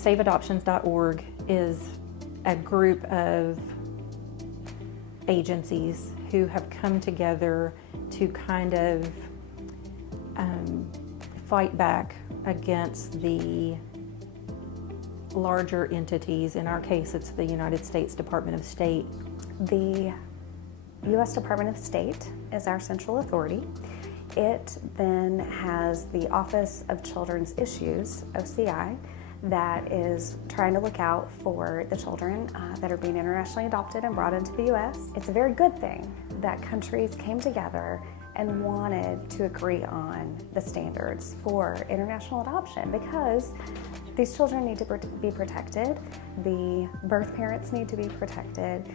SaveAdoptions.org is a group of agencies who have come together to kind of fight back against the larger entities. In our case, it's the United States Department of State. The U.S. Department of State is our central authority. It then has the Office of Children's Issues, OCI, that is trying to look out for the children that are being internationally adopted and brought into the U.S. It's a very good thing that countries came together and wanted to agree on the standards for international adoption, because these children need to be protected, the birth parents need to be protected.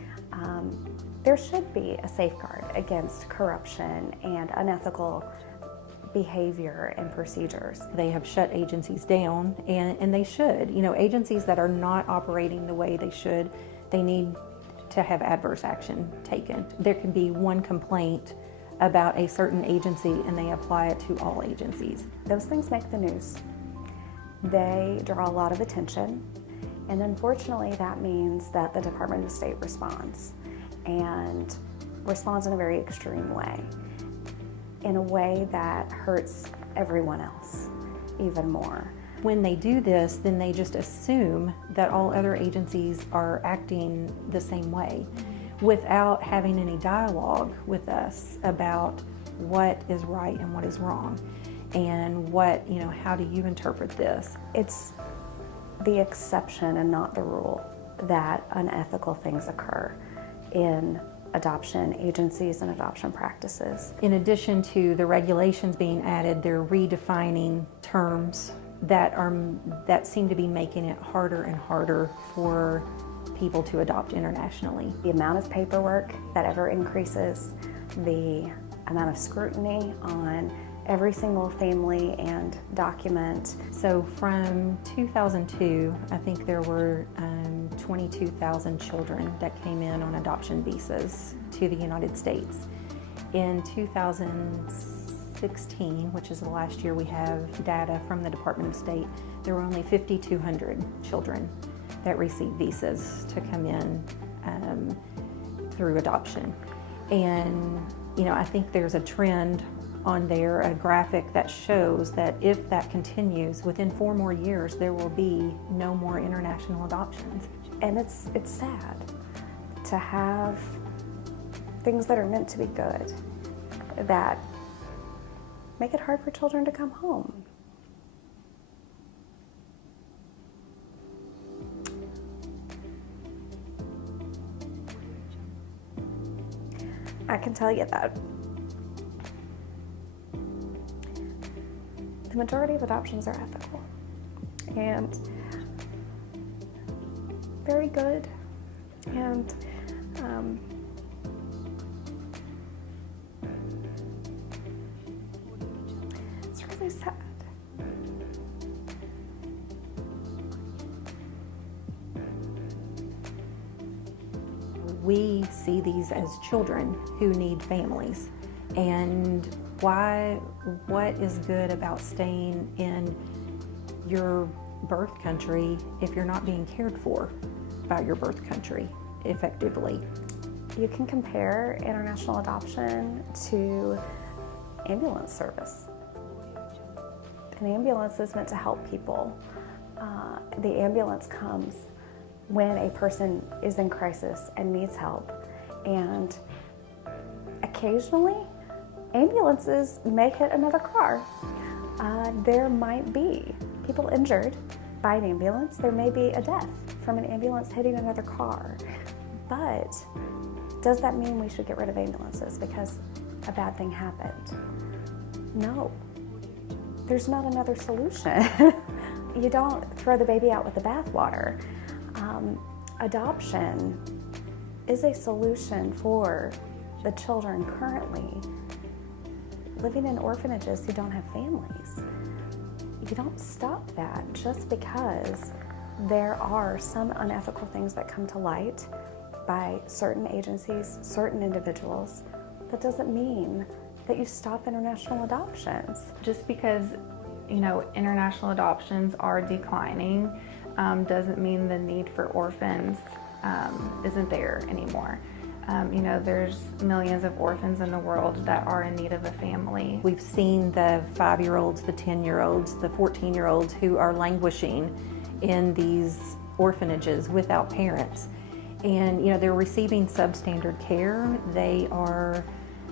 There should be a safeguard against corruption and unethical behavior and procedures. They have shut agencies down, and they should. You know, agencies that are not operating the way they should, they need to have adverse action taken. There can be one complaint about a certain agency and they apply it to all agencies. Those things make the news. They draw a lot of attention, and unfortunately that means that the Department of State responds, and responds in a very extreme way, in a way that hurts everyone else even more. When they do this, then they just assume that all other agencies are acting the same way without having any dialogue with us about what is right and what is wrong, and what, you know, how do you interpret this? It's the exception and not the rule that unethical things occur in adoption agencies and adoption practices. In addition to the regulations being added, they're redefining terms that seem to be making it harder and harder for people to adopt internationally. The amount of paperwork that ever increases, the amount of scrutiny on every single family and document. So from 2002, I think there were 22,000 children that came in on adoption visas to the United States. In 2016, which is the last year we have data from the Department of State, there were only 5,200 children that received visas to come in through adoption. And, you know, I think there's a trend on there, a graphic that shows that if that continues, within 4 more years, there will be no more international adoptions. And it's sad to have things that are meant to be good that make it hard for children to come home. I can tell you that the majority of adoptions are ethical and very good, and it's really sad. We see these as children who need families, and what is good about staying in your birth country if you're not being cared for by your birth country effectively? You can compare international adoption to ambulance service. An ambulance is meant to help people. The ambulance comes when a person is in crisis and needs help, and occasionally ambulances may hit another car. There might be people injured by an ambulance. There may be a death from an ambulance hitting another car. But does that mean we should get rid of ambulances because a bad thing happened? No. There's not another solution. You don't throw the baby out with the bathwater. Adoption is a solution for the children currently living in orphanages who don't have families. You don't stop that just because there are some unethical things that come to light by certain agencies, certain individuals. That doesn't mean that you stop international adoptions. Just because, you know, international adoptions are declining, doesn't mean the need for orphans isn't there anymore. There's millions of orphans in the world that are in need of a family. We've seen the 5-year-olds, the 10-year-olds, the 14-year-olds who are languishing in these orphanages without parents. And, they're receiving substandard care.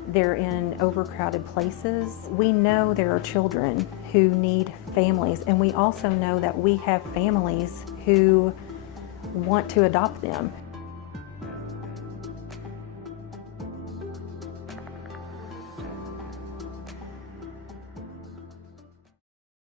They're in overcrowded places. We know there are children who need families, and we also know that we have families who want to adopt them.